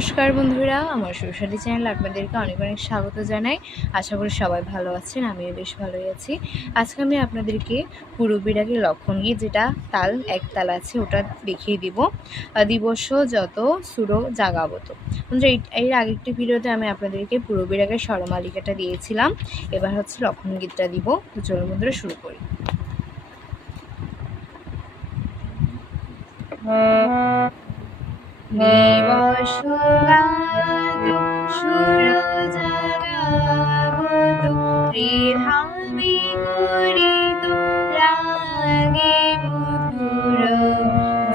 নমস্কার বন্ধুরা, আমার সুরসাদি চ্যানেল আপনাদেরকে অনেক অনেক স্বাগত জানাই। আশা করি সবাই ভালো আছেন, আমিও বেশ ভালোই আছি। আজকে আমি আপনাদেরকে পূরবী রাগের লক্ষণগীত, যেটা তাল এক তাল আছে, ওটা দেখিয়ে দিব। দিবস যত সুর জাগাবত। বন্ধুরা, এর আগেরটি ভিডিওতে আমি আপনাদেরকে পূরবী রাগের স্বরমালিকাটা দিয়েছিলাম, এবার হচ্ছে লক্ষণগীতটা দিব। তো চলুন বন্ধুরা, শুরু করি। দিবস সুর জাগাবত রেধাবি করিত রাগে মধুর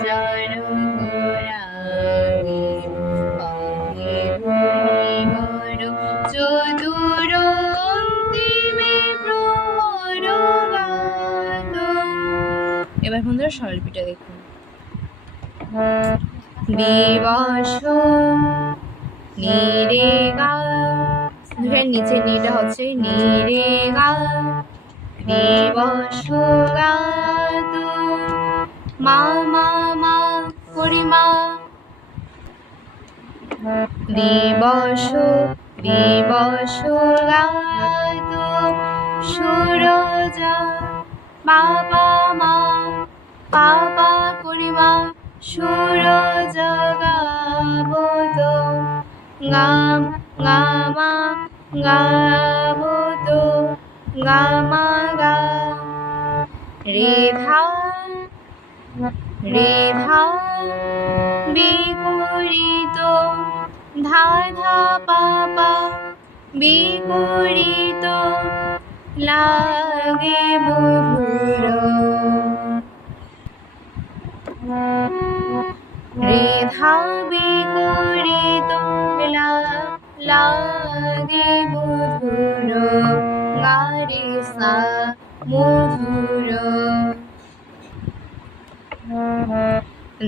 জনক রাগে পাহে ধনিবর চতুর অন্তিমে প্রহর গাত। এবার বন্ধুরা স্বরলিপিটা দেখুন। দিবস নিরে গা, নিচে নিটা হচ্ছে নিরে গা। দিবস গাত মা মা মা পরিমা। দিবস দিবস গাত সুরজা বাবা মা পাপা করিমা সুর জাগাবত গাম গামা গাবত গামা গা। রেধা রেধা বিপরীত ধা ধা পাপা বিপরীত লাগে মধুর। রেধা বিপরীত লাগে মধুর গারে সা মধুর।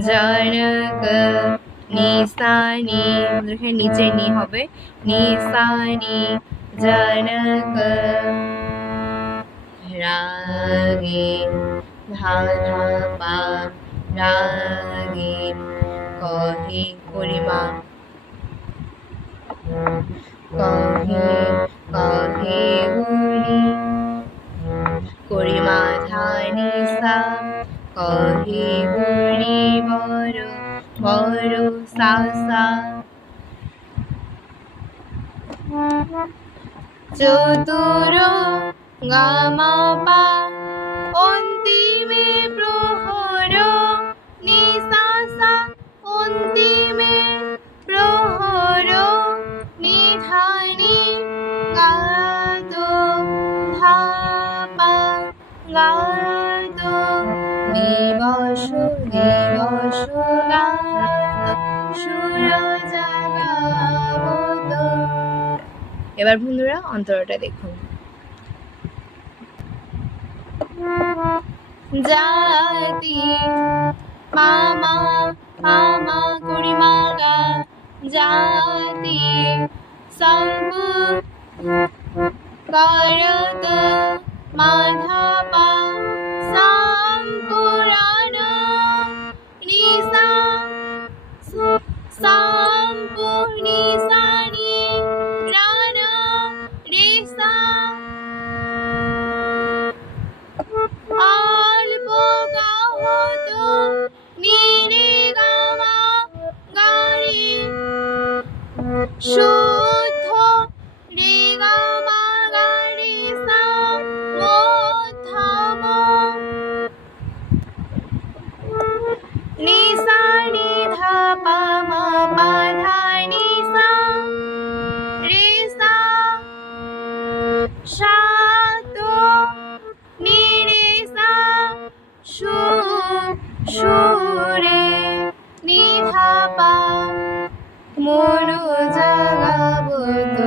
জনক নিসানি, নিচে নি হবে নিসানি জনক রাগে ধা ধা পা রাগে কহে করিমা কহে কহে গুরি করিমা ধানি সা কহে গুরি বর বর সা সা। চতুর গামা পা অন্তিমে প্রহর নিসা সা অন্তিমে প্রহর নিধানি গাত ধাপা গাত। দিবস দিবস গাত সুর জাগাবত। এবার বন্ধুরা অন্তরটা দেখুন। জাতি মামা মামা করিমা গা জাতি সম্পু করত মাধা পা সম্পুরাণ নিসা সম্পু নিসানি রাণ রেসা। অল্প গাহত নিরে গামা গারে শুদ্ধ রে গামা গারে সা মধ্যম নিসা নি ধা পা মা পা ধা নি সা রে সা সাত নিরে সা সু সুরে নিধা পা মনো জাগাবত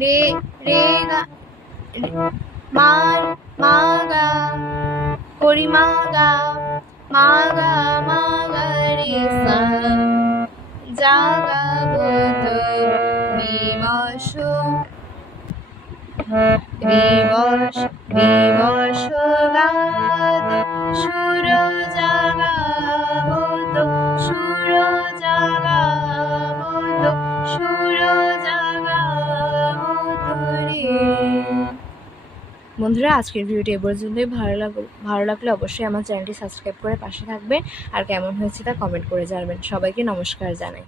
রে রে গা মান মা গা করিমা গা মা গা মা গা রে সা জাগাবত। দিবস দিবস দিবস গাত সুর জাগাবত সুর জাগাবত। বন্ধুরা, আজকের ভিডিওটি এ পর্যন্তই। ভালো লাগলে অবশ্যই আমার চ্যানেলটি সাবস্ক্রাইব করে পাশে থাকবেন, আর কেমন হয়েছে তা কমেন্ট করে জানাবেন। সবাইকে নমস্কার জানাই।